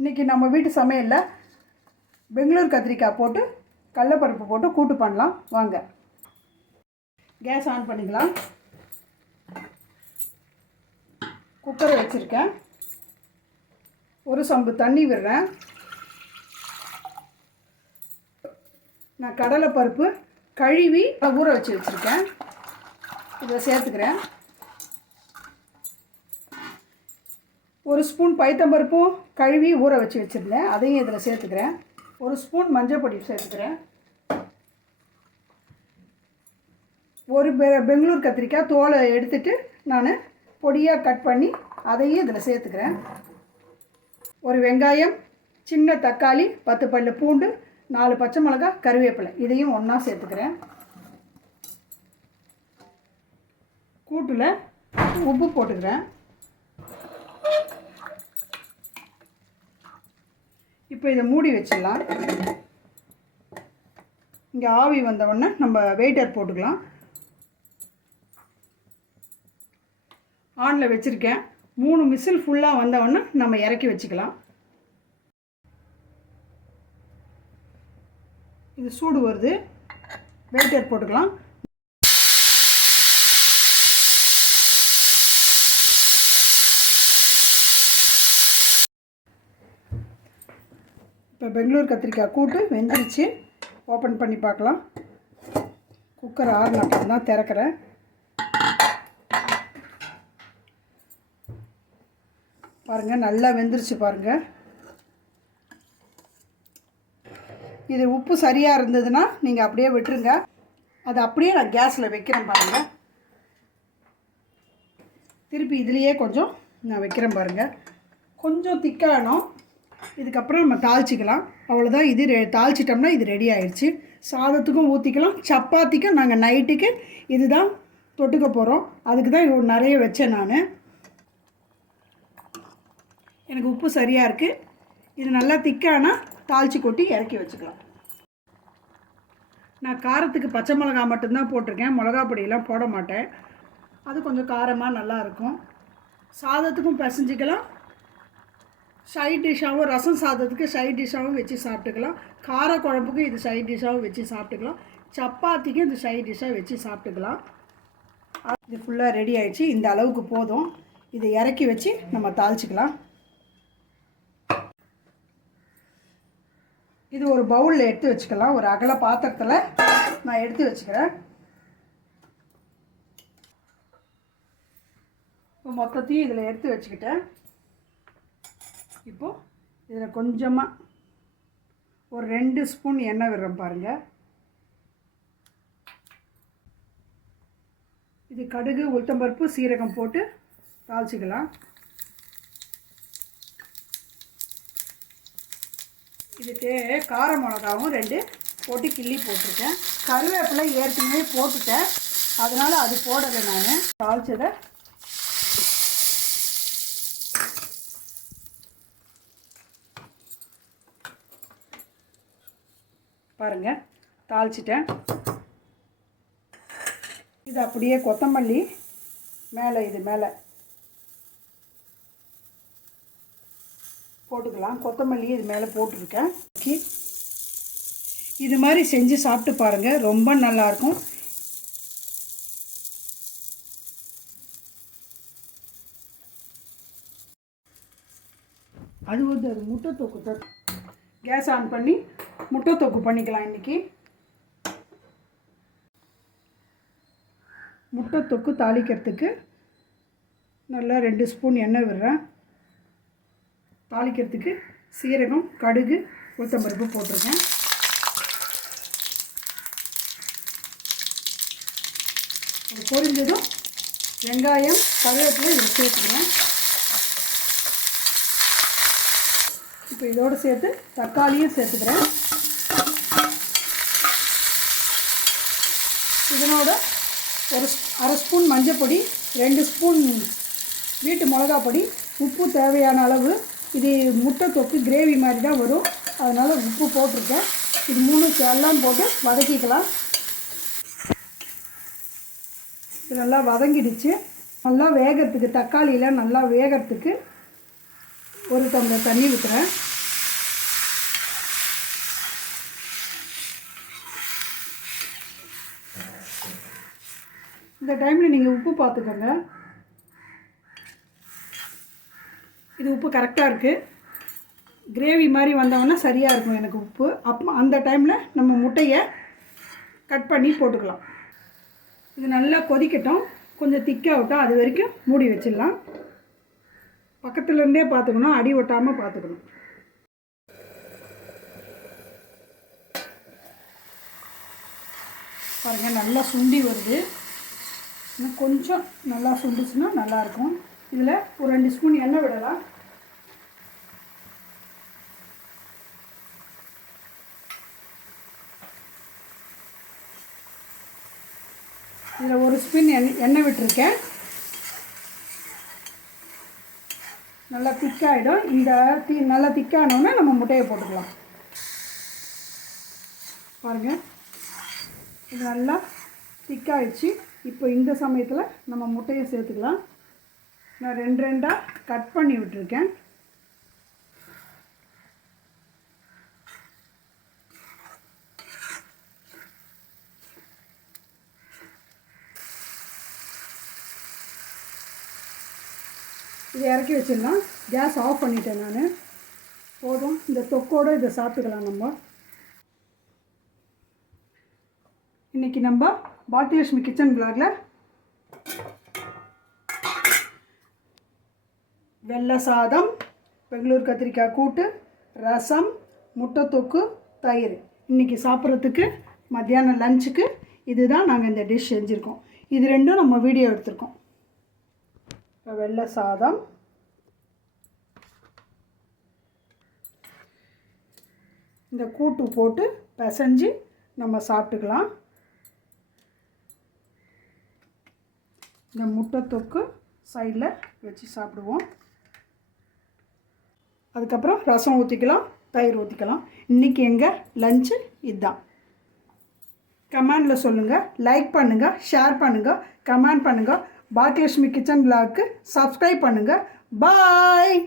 இன்றைக்கி நம்ம வீட்டு சமையலில் பெங்களூர் கத்திரிக்காய் போட்டு கடலைப்பருப்பு போட்டு கூட்டு பண்ணலாம் வாங்க. கேஸ் ஆன் பண்ணிக்கலாம். குக்கரை வச்சுருக்கேன். ஒரு சொம்பு தண்ணி விடுறேன். நான் கடலைப்பருப்பு கழுவி ஊற வச்சுருக்கேன். இதை சேர்த்துக்கிறேன். ஒரு ஸ்பூன் பைத்தம்பருப்பும் கழுவி ஊற வச்சுருந்தேன், அதையும் இதில் சேர்த்துக்கிறேன். ஒரு ஸ்பூன் மஞ்சள் பொடி சேர்த்துக்கிறேன். ஒரு பெங்களூர் கத்திரிக்காய் தோலை எடுத்துட்டு நான் பொடியாக கட் பண்ணி அதையும் இதில் சேர்த்துக்கிறேன். ஒரு வெங்காயம், சின்ன தக்காளி, 10 பல்லு பூண்டு, 4 பச்சை மிளகாய், கருவேப்பிலை இதையும் ஒன்றா சேர்த்துக்கிறேன். கூட்டில் உப்பு போட்டுக்கிறேன். இப்போ இதை மூடி வச்சிடலாம். இங்கே ஆவி வந்தவுடனே நம்ம வெயிட்டர் போட்டுக்கலாம். ஆனில் வச்சுருக்கேன். 3 விசில் ஃபுல்லாக வந்தவுடனே நம்ம இறக்கி வச்சுக்கலாம். இது சூடு வருது. வெயிட்டர் போட்டுக்கலாம். இப்போ பெங்களூர் கத்திரிக்காய் கூட்டு வெந்துருச்சு. ஓப்பன் பண்ணி பார்க்கலாம். குக்கர் ஆறுனப்பறம் தான் திறக்கிறேன். பாருங்கள், நல்லா வெந்துருச்சு பாருங்கள். இது உப்பு சரியாக இருந்ததுன்னா நீங்கள் அப்படியே விட்டுருங்க. அது அப்படியே நான் கேஸில் வைக்கிறேன் பாருங்கள். திருப்பி இதுலேயே கொஞ்சம் நான் வைக்கிறேன் பாருங்கள். கொஞ்சம் திக்காகணும். இதுக்கப்புறம் நம்ம தாளிச்சிக்கலாம். அவ்வளோதான். இது தாளிச்சிட்டோம்னா இது ரெடி ஆயிடுச்சு. சாதத்துக்கும் ஊற்றிக்கலாம், சப்பாத்திக்கும் நாங்கள் நைட்டுக்கு இதுதான் தொட்டுக்க போகிறோம். அதுக்கு தான் இவ்வளோ நிறைய வச்சேன் நான். எனக்கு உப்பு சரியாக இருக்குது. இது நல்லா திக்கானா தாளித்து கொட்டி இறக்கி வச்சுக்கலாம். நான் காரத்துக்கு பச்சை மிளகா மட்டும்தான் போட்டிருக்கேன். மிளகா பொடியெல்லாம் போட மாட்டேன். அது கொஞ்சம் காரமாக நல்லாயிருக்கும். சாதத்துக்கும் பிசைஞ்சிக்கலாம். சைட் டிஷ்ஷாகவும், ரசம் சாதத்துக்கு சைட் டிஷ்ஷாகவும் வச்சு சாப்பிட்டுக்கலாம். கார குழம்புக்கு இது சைட் டிஷ்ஷாகவும் வச்சு சாப்பிட்டுக்கலாம். சப்பாத்திக்கு இது சைட் டிஷ்ஷாக வச்சு சாப்பிட்டுக்கலாம். இது ஃபுல்லாக ரெடி ஆகிடுச்சு. இந்த அளவுக்கு போதும். இதை இறக்கி வச்சு நம்ம தாளிச்சிக்கலாம். இது ஒரு பவுலில் எடுத்து வச்சுக்கலாம். ஒரு அகல பாத்திரத்தில் நான் எடுத்து வச்சுக்கிறேன். இப்போ மொத்தத்தையும் இதில் எடுத்து வச்சுக்கிட்டேன். இப்போது இதில் கொஞ்சமாக ஒரு 2 ஸ்பூன் எண்ணெய் விடுறேன் பாருங்கள். இது கடுகு, உளுத்தம்பருப்பு, சீரகம் போட்டு தாளிச்சிக்கலாம். இது கார மிளகாவும் 2 போட்டு கிள்ளி போட்டிருக்கேன். கருவேப்பிலை ஏற்கனவே போட்டுட்டேன், அதனால் அது போடலை. நான் தாளிச்சதை பாருங்கள், தாளிச்சிட்டேன். இது அப்படியே கொத்தமல்லி மேலே, இது மேலே போட்டுக்கலாம். கொத்தமல்லி இது மேலே போட்டிருக்கேன். இது மாதிரி செஞ்சு சாப்பிட்டு பாருங்கள், ரொம்ப நல்லாயிருக்கும். அது வந்து அது முட்டை தொக்கு. கேஸ் ஆன் பண்ணி முட்டை தொக்கு பண்ணிக்கலாம். இன்றைக்கி முட்டை தொக்கு தாளிக்கிறதுக்கு நல்லா 2 ஸ்பூன் எண்ணெய் விடுறேன். தாளிக்கிறதுக்கு சீரகம், கடுகு, உளுத்தம்பருப்பு போட்டிருக்கேன். அது பொரிஞ்சதும் வெங்காயம், கருவேப்பிலை இதை சேர்த்துக்கிறேன். இப்போ இதோடு சேர்த்து தக்காளியும் சேர்த்துக்கிறேன். இதனோட ஒரு அரை ஸ்பூன் மஞ்சள் பொடி, 2 ஸ்பூன் வீட்டு மிளகா பொடி, உப்பு தேவையான அளவு. இது முட்டை தொக்கு கிரேவி மாதிரி தான் வரும், அதனால் உப்பு போட்டிருக்கேன். இது 3 எல்லாம் போட்டு வதக்கிக்கலாம். இது நல்லா வதங்கிடுச்சு. நல்லா வேகிறதுக்கு, தக்காளியெலாம் நல்லா வேகிறதுக்கு ஒரு டம்ளர் தண்ணி ஊற்றுறேன். இந்த டைமில் நீங்கள் உப்பு பார்த்துக்கோங்க. இது உப்பு கரெக்டாக இருக்குது. கிரேவி மாதிரி வந்தவொடனே சரியாக இருக்கும் எனக்கு உப்பு. அப்போ அந்த டைமில் நம்ம முட்டையை கட் பண்ணி போட்டுக்கலாம். இது நல்லா கொதிக்கட்டும். கொஞ்சம் திக்காகட்டும். அது வரைக்கும் மூடி வச்சிடலாம். பக்கத்துலேருந்தே பார்த்துக்கணும், அடி ஒட்டாமல் பார்த்துக்கணும். பாருங்கள், நல்லா சுண்டி வருது. இன்னும் கொஞ்சம் நல்லா சுண்டிச்சுன்னா நல்லாயிருக்கும். இதில் ஒரு 2 ஸ்பூன் எண்ணெய் விடலாம். இதில் ஒரு ஸ்பூன் எண்ணெய் விட்டுருக்கேன். நல்லா திக்காகிடும். இந்த நல்லா திக்கானோன்னா நம்ம முட்டையை போட்டுக்கலாம். பாருங்கள், இது நல்லா திக்காகிடுச்சு. இப்போ இந்த சமயத்தில் நம்ம முட்டையை சேர்த்துக்கலாம். நான் 2 கட் பண்ணி விட்டுருக்கேன். இதை இறக்கி வச்சிடலாம். கேஸ் ஆஃப் பண்ணிட்டேன் நான். போதும், இந்த தொக்கோடு இதை சாப்பிட்டுக்கலாம். நம்ம இன்றைக்கி நம்ம பாக்கியலட்சுமி கிச்சன் விலாகில் வெள்ளை சாதம், பெங்களூர் கத்திரிக்காய் கூட்டு, ரசம், முட்டை தொக்கு, தயிர் இன்றைக்கி சாப்பிட்றதுக்கு மத்தியானம் லஞ்சுக்கு இதுதான் நாங்கள் இந்த டிஷ் செஞ்சுருக்கோம். இது 2 நம்ம வீடியோ எடுத்திருக்கோம். வெள்ளை சாதம், இந்த கூட்டு போட்டு பிசைஞ்சு நம்ம சாப்பிட்டுக்கலாம். இந்த முட்டை தொக்கு சைடில் வச்சு சாப்பிடுவோம். அதுக்கப்புறம் ரசம் ஊற்றிக்கலாம், தயிர் ஊற்றிக்கலாம். இன்றைக்கி எங்கள் லஞ்சு இதுதான். கமெண்டில் சொல்லுங்கள், லைக் பண்ணுங்கள், ஷேர் பண்ணுங்கள், கமெண்ட் பண்ணுங்கள். பாக்கியலட்சுமி கிச்சன் விலாக்கு சப்ஸ்கிரைப் பண்ணுங்கள். பாய்.